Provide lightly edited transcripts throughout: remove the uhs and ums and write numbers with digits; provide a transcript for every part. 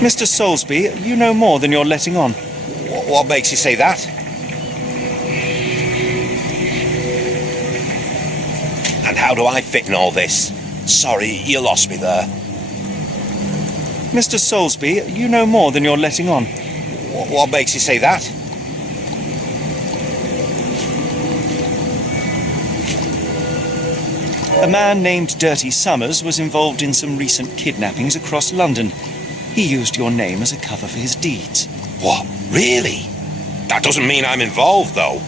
Mr. Soulsby, you know more than you're letting on. What makes you say that? And how do I fit in all this? Sorry, you lost me there. Mr. Soulsby, you know more than you're letting on. What makes you say that? A man named Dirty Summers was involved in some recent kidnappings across London. He used your name as a cover for his deeds. What? Really? That doesn't mean I'm involved, though.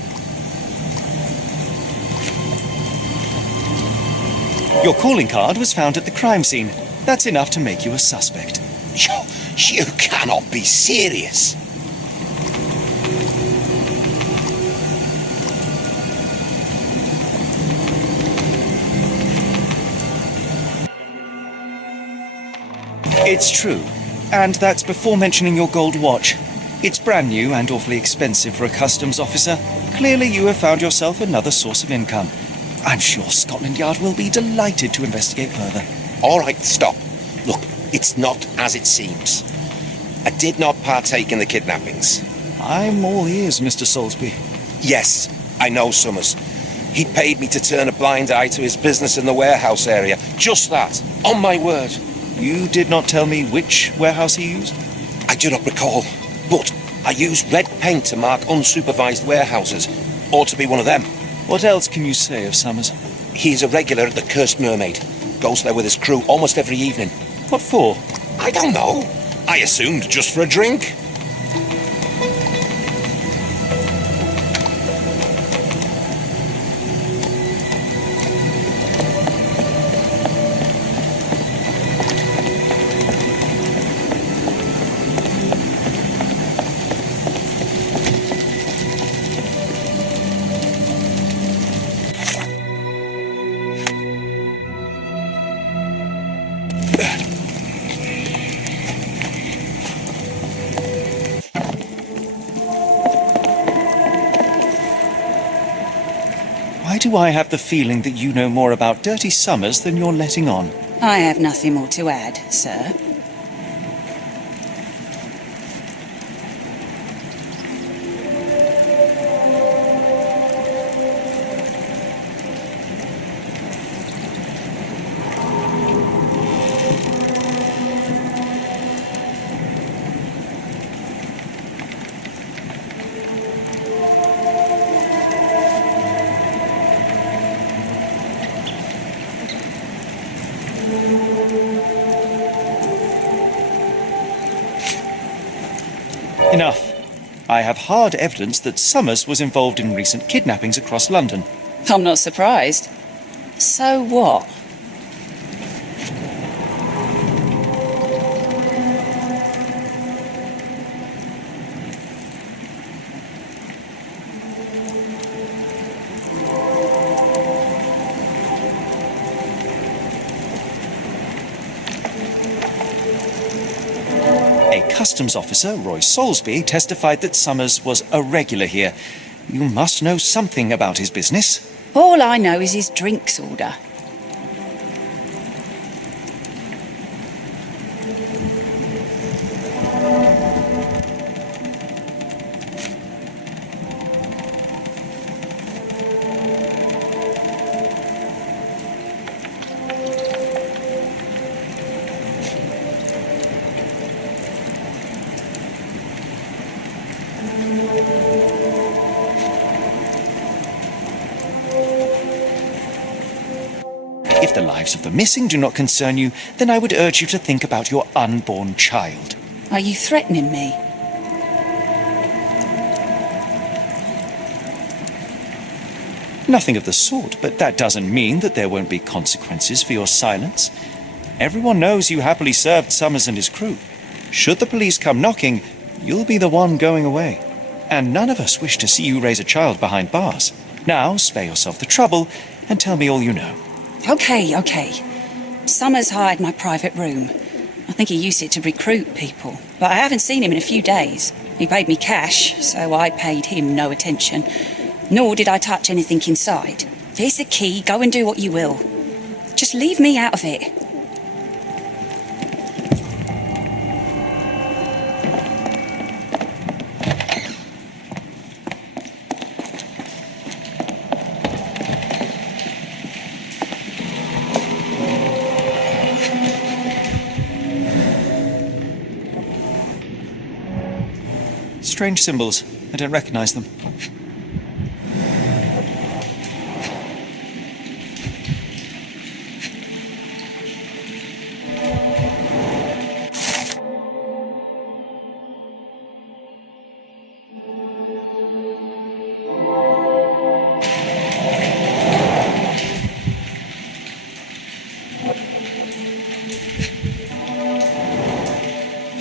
Your calling card was found at the crime scene. That's enough to make you a suspect. You cannot be serious. It's true. And that's before mentioning your gold watch. It's brand new and awfully expensive for a customs officer. Clearly you have found yourself another source of income. I'm sure Scotland Yard will be delighted to investigate further. All right, stop. Look, it's not as it seems. I did not partake in the kidnappings. I'm all ears, Mr. Soulsby. Yes, I know Summers. He paid me to turn a blind eye to his business in the warehouse area. Just that, on my word. You did not tell me which warehouse he used? I do not recall, but I used red paint to mark unsupervised warehouses. Ought to be one of them. What else can you say of Summers? He is a regular at the Cursed Mermaid. Goes there with his crew almost every evening. What for? I don't know. I assumed just for a drink. Why do I have the feeling that you know more about Dirty Summers than you're letting on? I have nothing more to add, sir. Enough. I have hard evidence that Summers was involved in recent kidnappings across London. I'm not surprised. So what? A customs officer, Roy Soulsby, testified that Summers was a regular here. You must know something about his business. All I know is his drinks order. If the lives of the missing do not concern you, then I would urge you to think about your unborn child. Are you threatening me? Nothing of the sort, but that doesn't mean that there won't be consequences for your silence. Everyone knows you happily served Summers and his crew. Should the police come knocking, you'll be the one going away. And none of us wish to see you raise a child behind bars. Now, spare yourself the trouble and tell me all you know. Okay. Summers hired my private room. I think he used it to recruit people, but I haven't seen him in a few days. He paid me cash, so I paid him no attention. Nor did I touch anything inside. Here's the key, go and do what you will. Just leave me out of it. Strange symbols. I don't recognize them.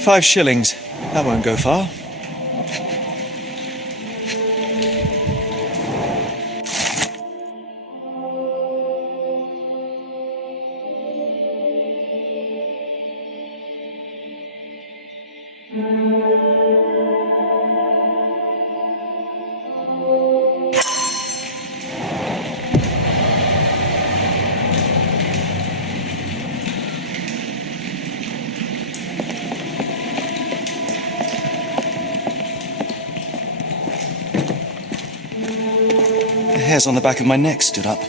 £5. That won't go far. The hairs on the back of my neck stood up.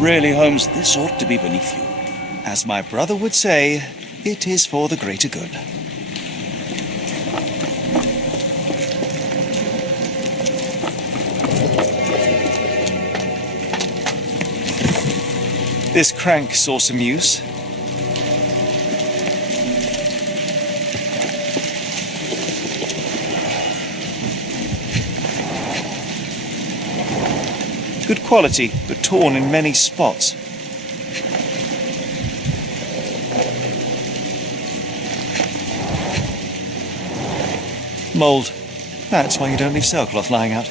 Really, Holmes, this ought to be beneath you. As my brother would say, it is for the greater good. This crank saw some use. quality, but torn in many spots. Mould. That's why you don't leave sailcloth lying out.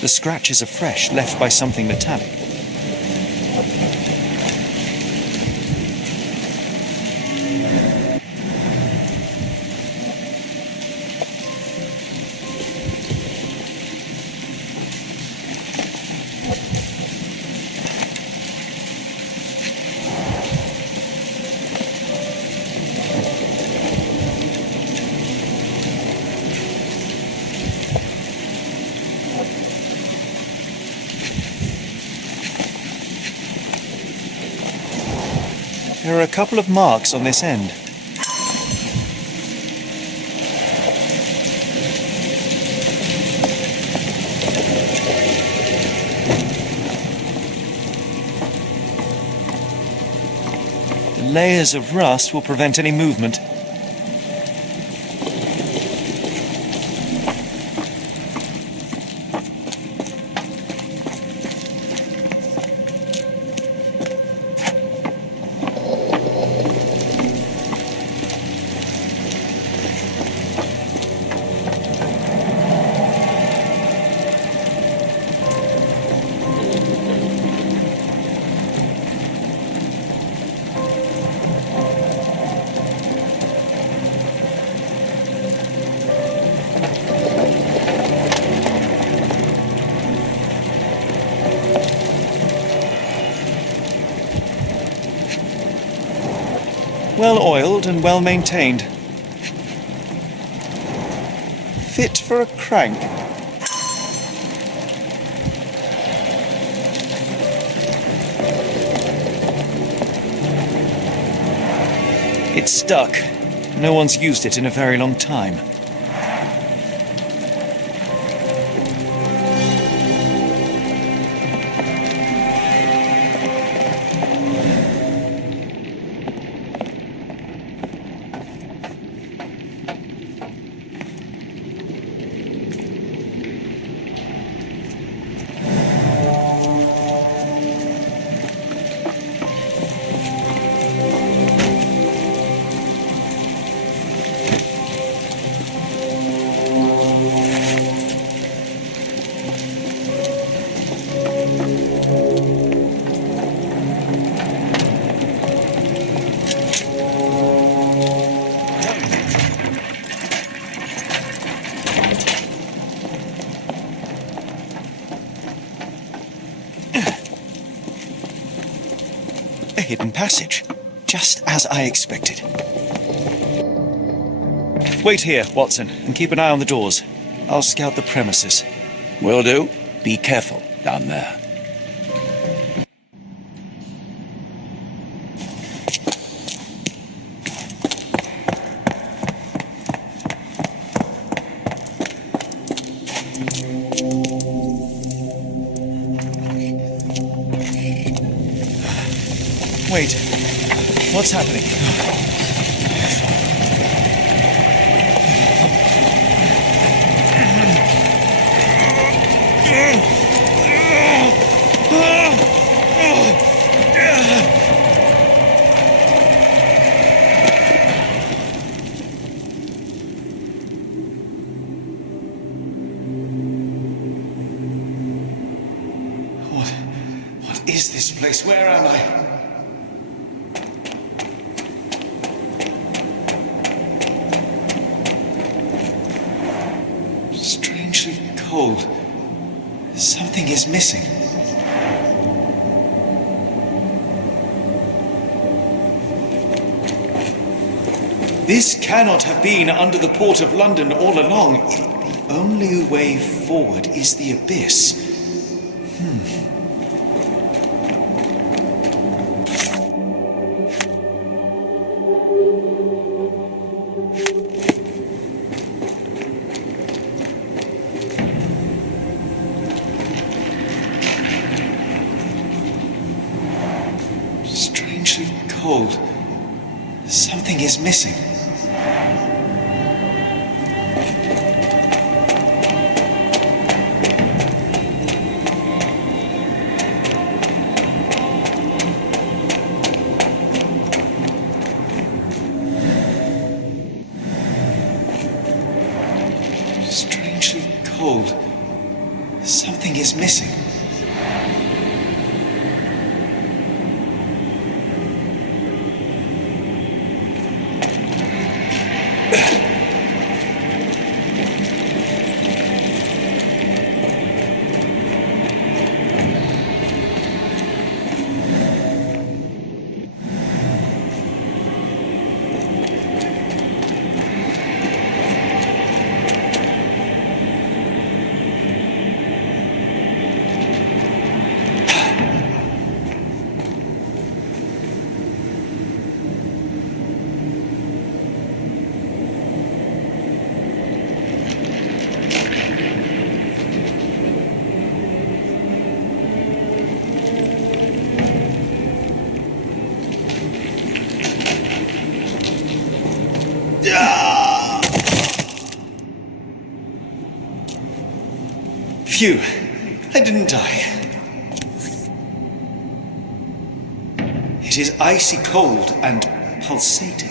The scratches are fresh, left by something metallic. There are a couple of marks on this end. The layers of rust will prevent any movement. Well oiled and well maintained. Fit for a crank. It's stuck. No one's used it in a very long time. A hidden passage, just as I expected. Wait here, Watson, and keep an eye on the doors. I'll scout the premises. Will do. Be careful down there. Wait. What's happening? What is this place? Where am I? Strangely cold. Something is missing. This cannot have been under the port of London all along. The only way forward is the abyss. Strangely cold. Something is missing. Strangely cold. Something is missing. Phew, I didn't die. It is icy cold and pulsating.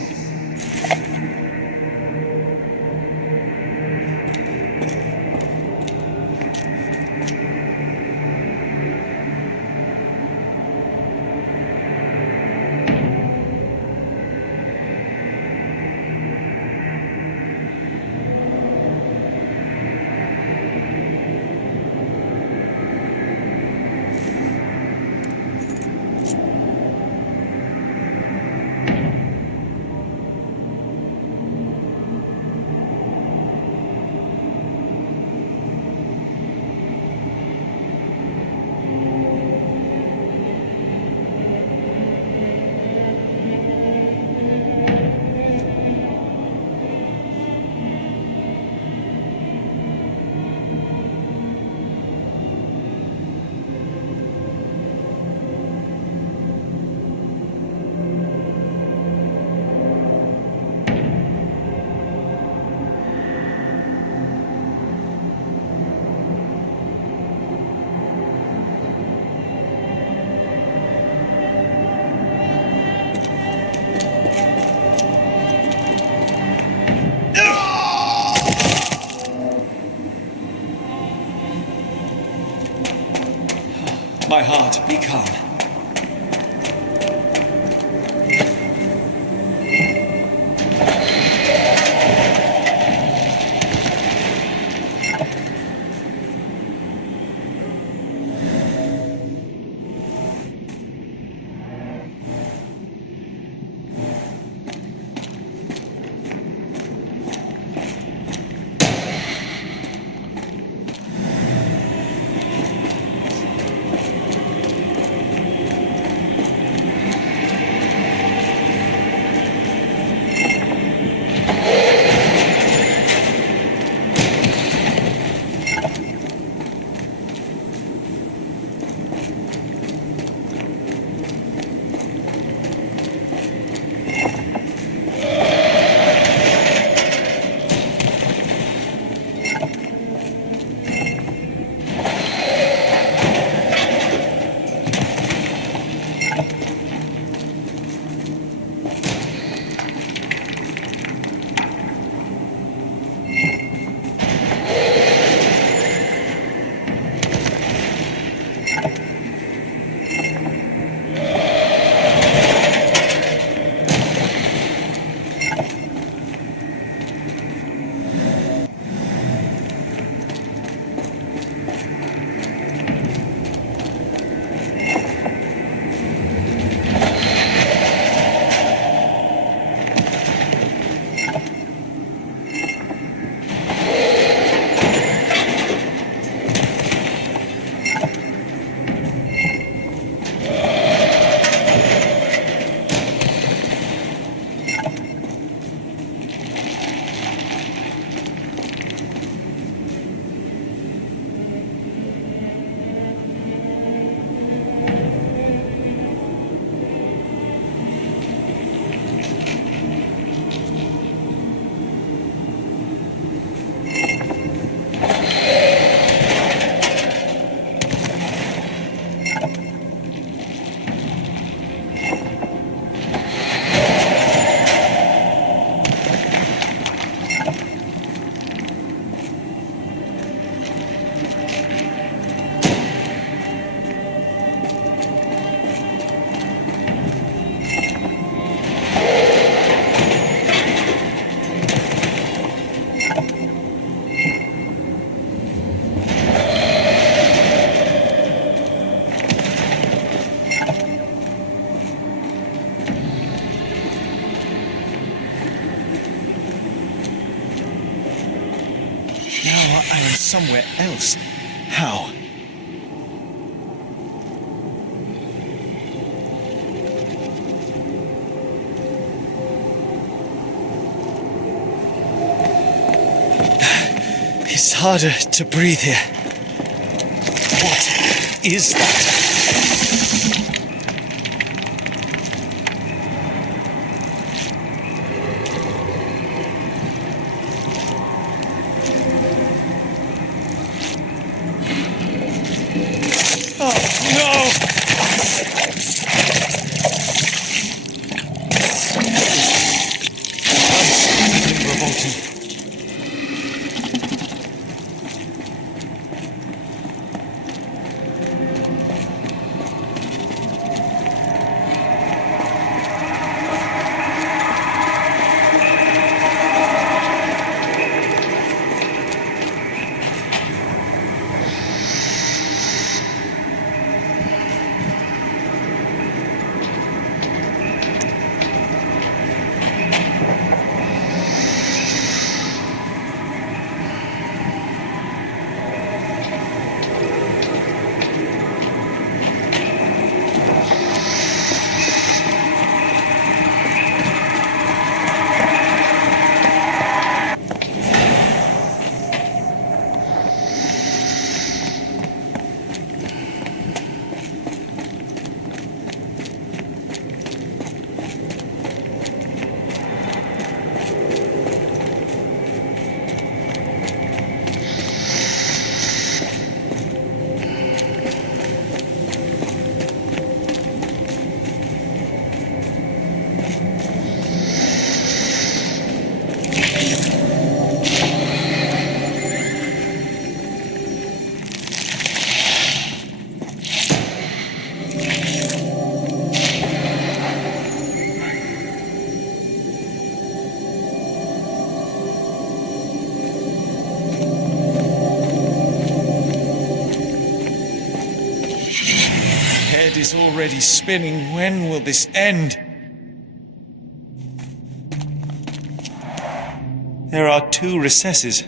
My heart, be calm. Now I am somewhere else. How? It's harder to breathe here. What is that? Is already spinning. When will this end? There are 2 recesses.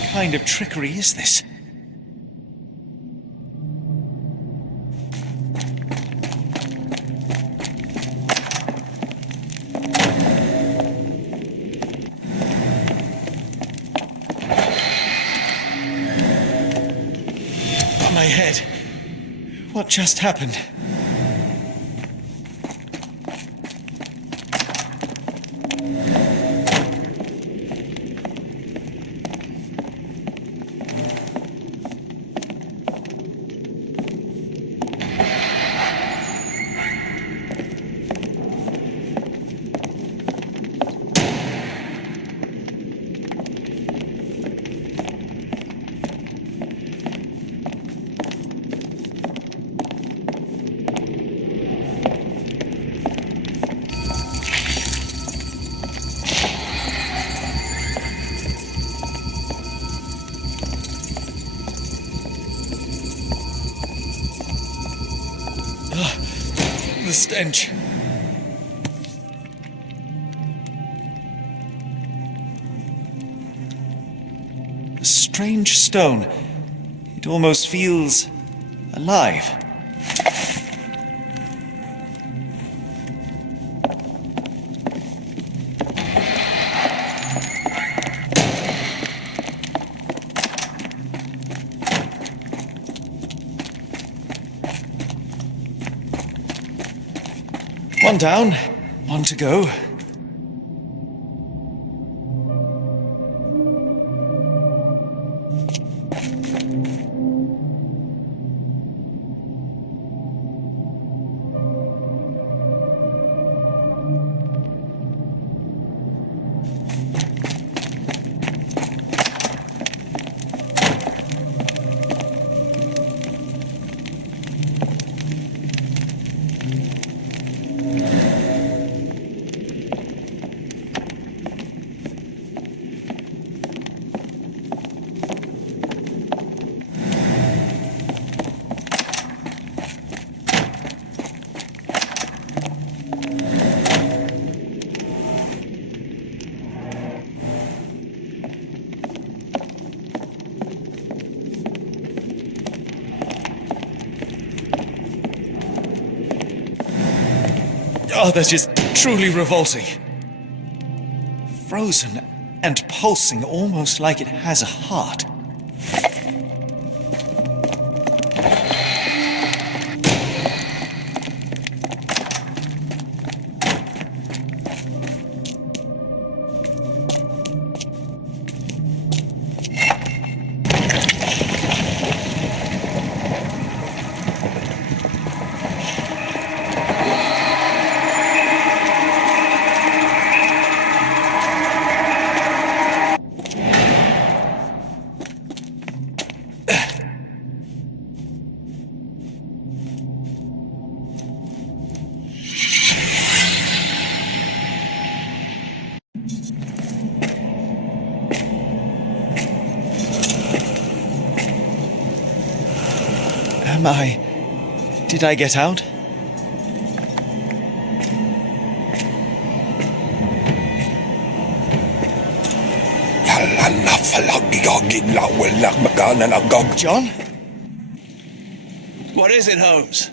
What kind of trickery is this? On my head. What just happened? The stench. A strange stone. It almost feels alive. One down, one to go. Oh, that is truly revolting. Frozen and pulsing almost like it has a heart. Did I get out? John? What is it, Holmes?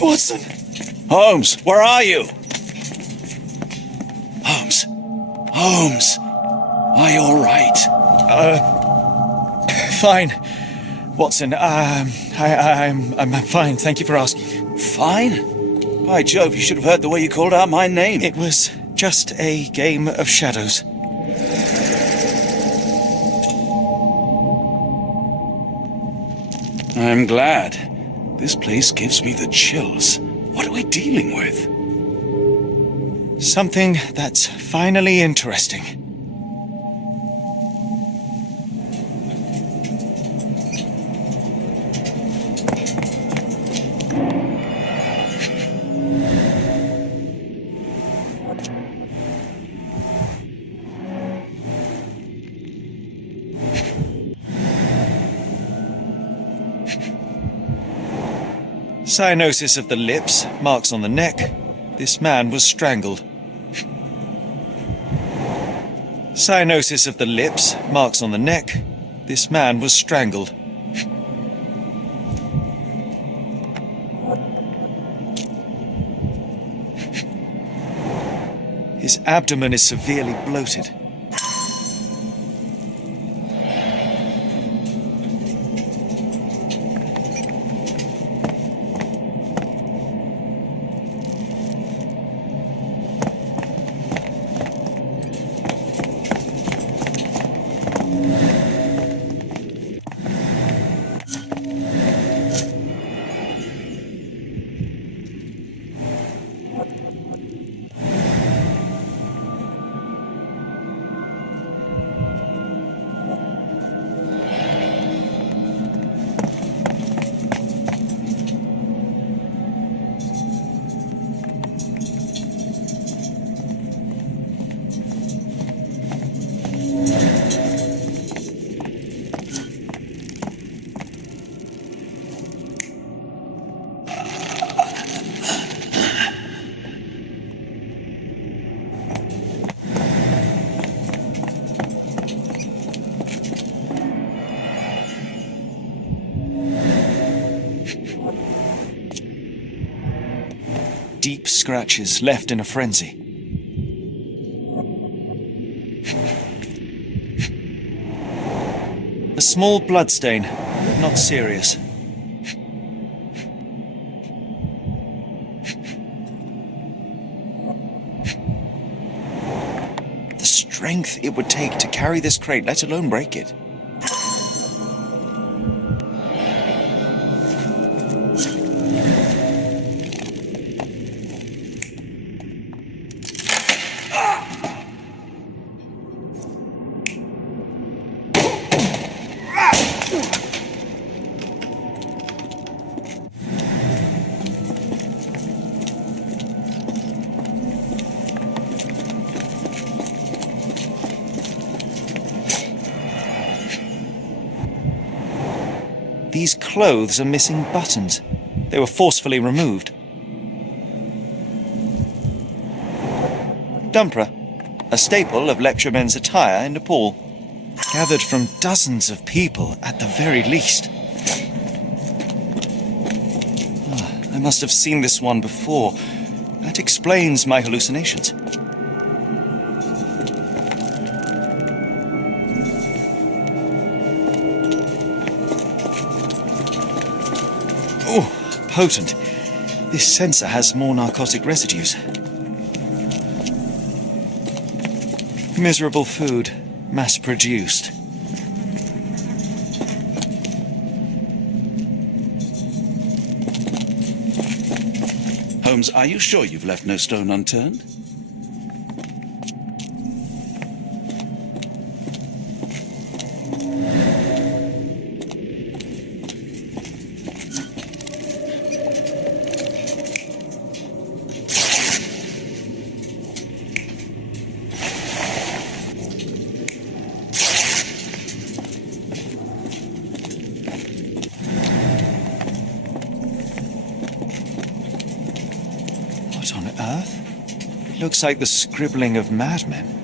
Watson! Holmes, where are you? Holmes. Holmes. Are you all right? Fine. Watson, I'm fine. Thank you for asking. Fine? By Jove, you should have heard the way you called out my name. It was just a game of shadows. I'm glad. This place gives me the chills. What are we dealing with? Something that's finally interesting. Cyanosis of the lips, marks on the neck. This man was strangled. Cyanosis of the lips, marks on the neck. This man was strangled. His abdomen is severely bloated. Deep scratches left in a frenzy. A small bloodstain, but not serious. The strength it would take to carry this crate, let alone break it. These clothes are missing buttons. They were forcefully removed. Dumpra, a staple of lecturemen's attire in Nepal. gathered from dozens of people at the very least. I must have seen this one before. That explains my hallucinations. Oh, potent. This sensor has more narcotic residues. Miserable food, mass-produced. Holmes, are you sure you've left no stone unturned? What on earth? It looks like the scribbling of madmen.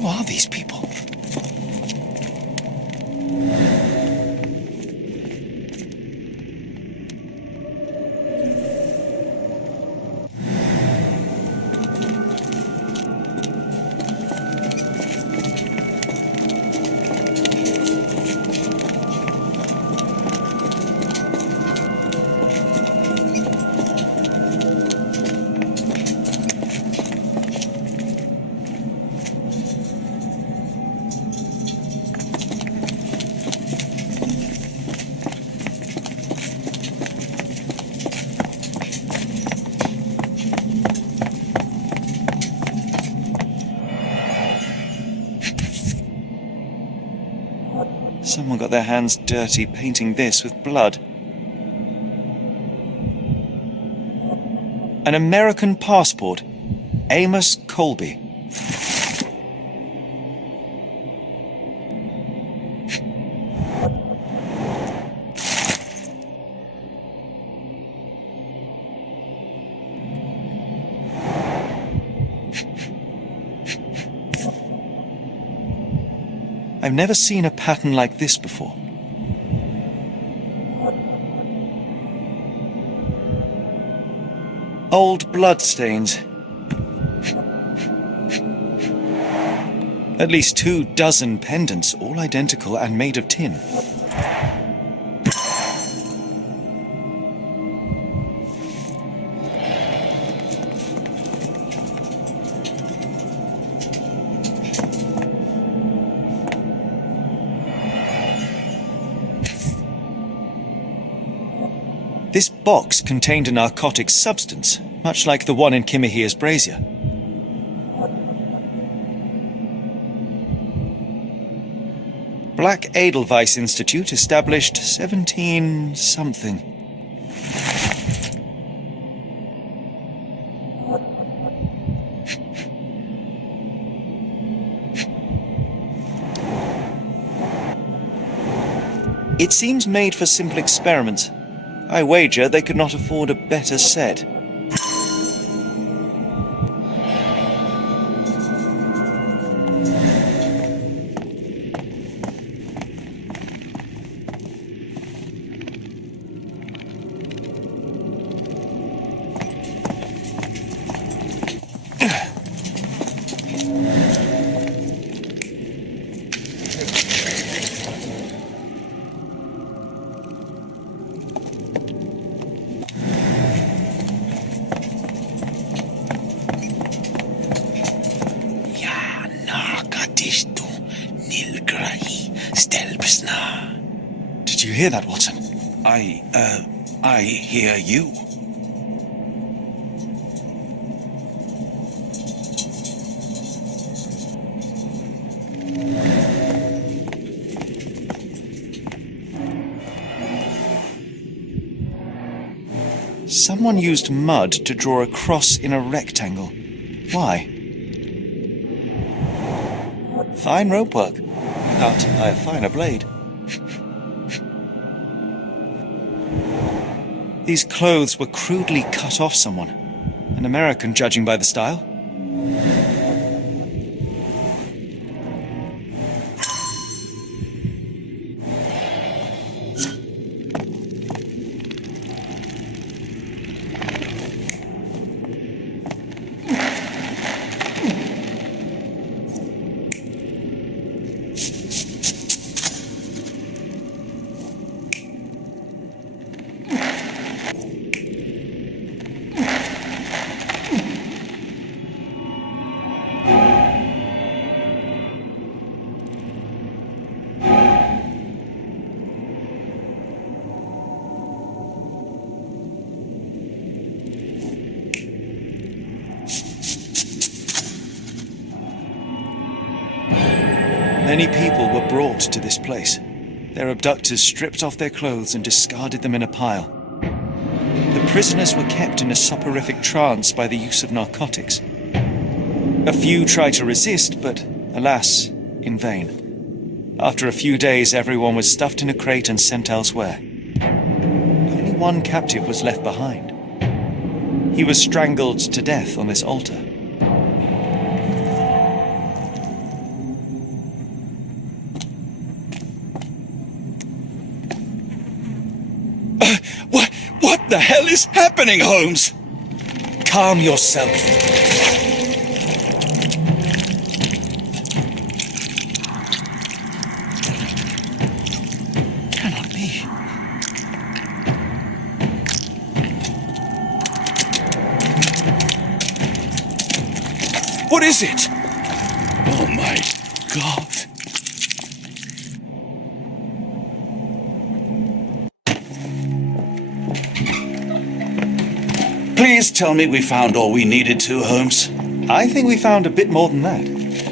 Who are these people? Someone got their hands dirty painting this with blood. An American passport. Amos Colby. I've never seen a pattern like this before. Old bloodstains. At least 24 pendants, all identical and made of tin. This box contained a narcotic substance, much like the one in Kimihia's brazier. Black Edelweiss Institute, established 17-something. It seems made for simple experiments. I wager they could not afford a better set. hear that, Watson? I hear you. Someone used mud to draw a cross in a rectangle. Why? Fine rope work, cut by a finer blade. These clothes were crudely cut off someone. An American, judging by the style. Many people were brought to this place. Their abductors stripped off their clothes and discarded them in a pile. The prisoners were kept in a soporific trance by the use of narcotics. A few tried to resist, but alas, in vain. After a few days, everyone was stuffed in a crate and sent elsewhere. Only one captive was left behind. He was strangled to death on this altar. What the hell is happening, Holmes? Calm yourself. Cannot be. What is it? Oh my God. Please tell me we found all we needed to, Holmes. I think we found a bit more than that.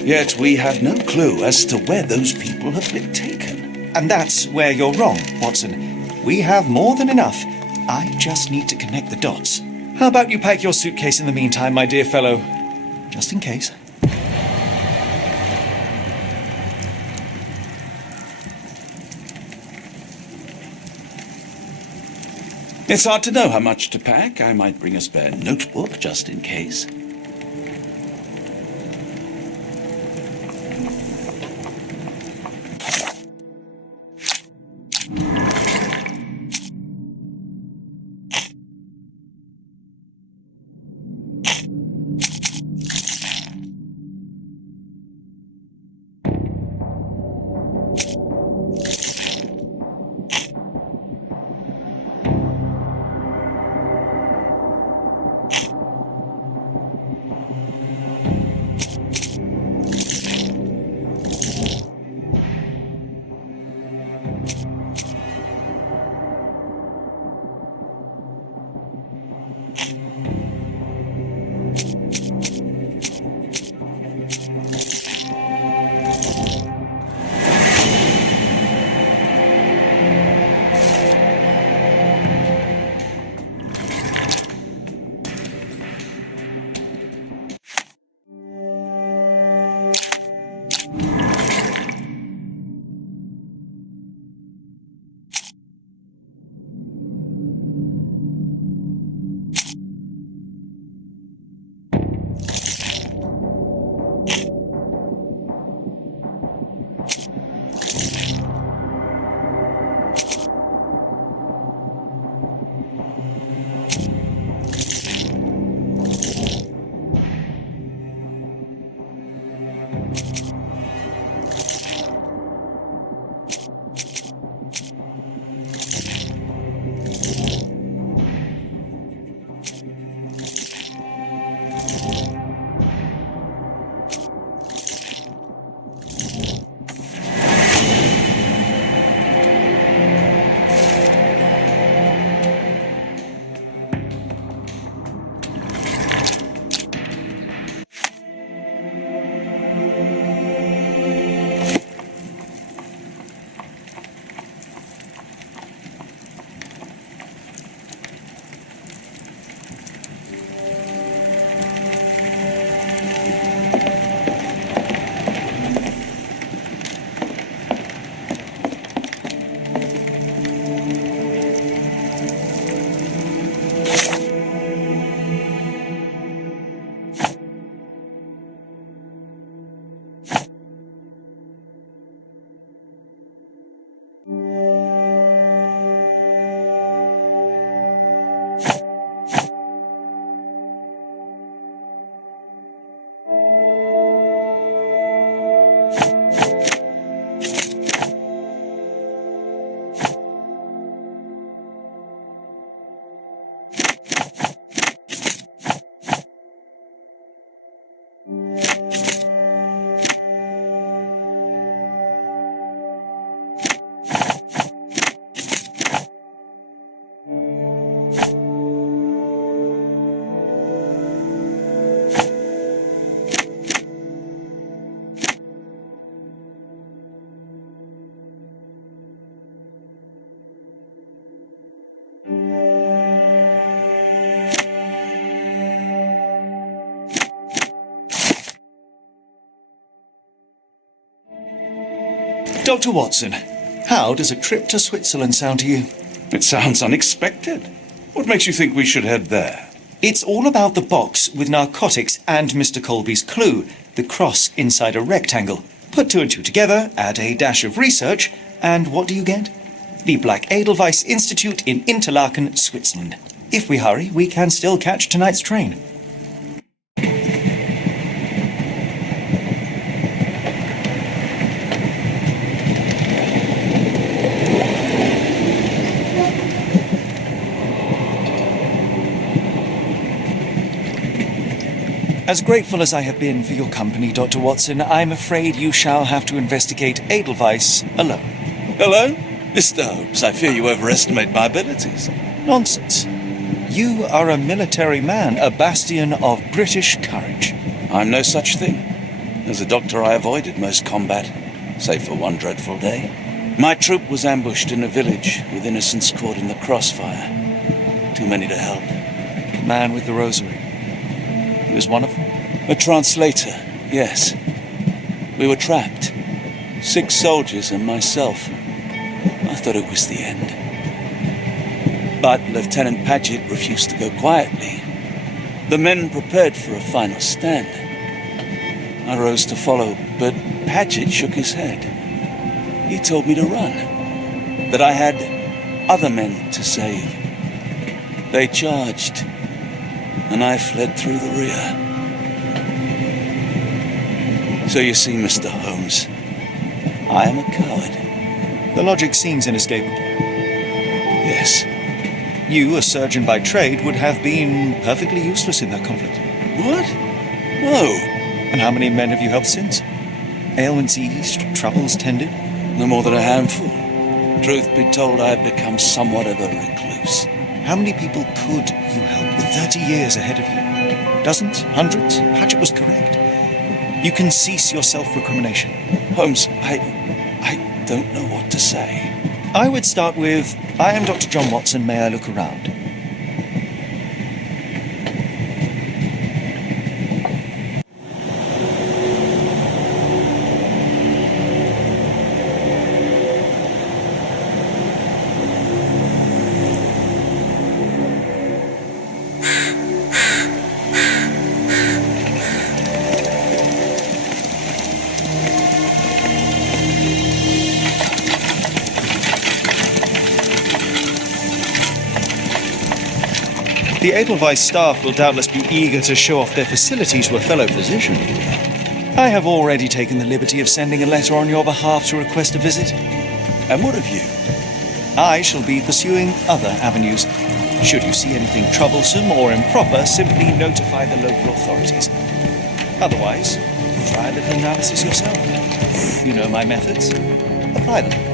Yet we have no clue as to where those people have been taken. And that's where you're wrong, Watson. We have more than enough. I just need to connect the dots. How about you pack your suitcase in the meantime, my dear fellow? Just in case. It's hard to know how much to pack. I might bring a spare notebook just in case. Dr. Watson, how does a trip to Switzerland sound to you? It sounds unexpected. What makes you think we should head there? It's all about the box with narcotics and Mr. Colby's clue, the cross inside a rectangle. Put two and two together, add a dash of research, and what do you get? The Black Edelweiss Institute in Interlaken, Switzerland. If we hurry, we can still catch tonight's train. As grateful as I have been for your company, Dr. Watson, I'm afraid you shall have to investigate Edelweiss alone. Hello? Mr. Holmes, I fear you overestimate my abilities. Nonsense. You are a military man, a bastion of British courage. I'm no such thing. As a doctor, I avoided most combat, save for one dreadful day. My troop was ambushed in a village with innocents caught in the crossfire. Too many to help. The man with the rosary. He was one of them? A translator, yes. We were trapped. 6 soldiers and myself. I thought it was the end. But Lieutenant Paget refused to go quietly. The men prepared for a final stand. I rose to follow, but Paget shook his head. He told me to run, that I had other men to save. They charged, and I fled through the rear. So you see, Mr. Holmes, I am a coward. The logic seems inescapable. Yes. You, a surgeon by trade, would have been perfectly useless in that conflict. What? No. And how many men have you helped since? Ailments eased, troubles tended? No more than a handful. Truth be told, I have become somewhat of a recluse. How many people could you help with 30 years ahead of you? Dozens? Hundreds? Paget was correct. You can cease your self-recrimination. Holmes, I don't know what to say. I would start with, I am Dr. John Watson, may I look around? The Edelweiss staff will doubtless be eager to show off their facilities to a fellow physician. I have already taken the liberty of sending a letter on your behalf to request a visit. And what of you? I shall be pursuing other avenues. Should you see anything troublesome or improper, simply notify the local authorities. Otherwise, try a little analysis yourself. You know my methods. Apply them.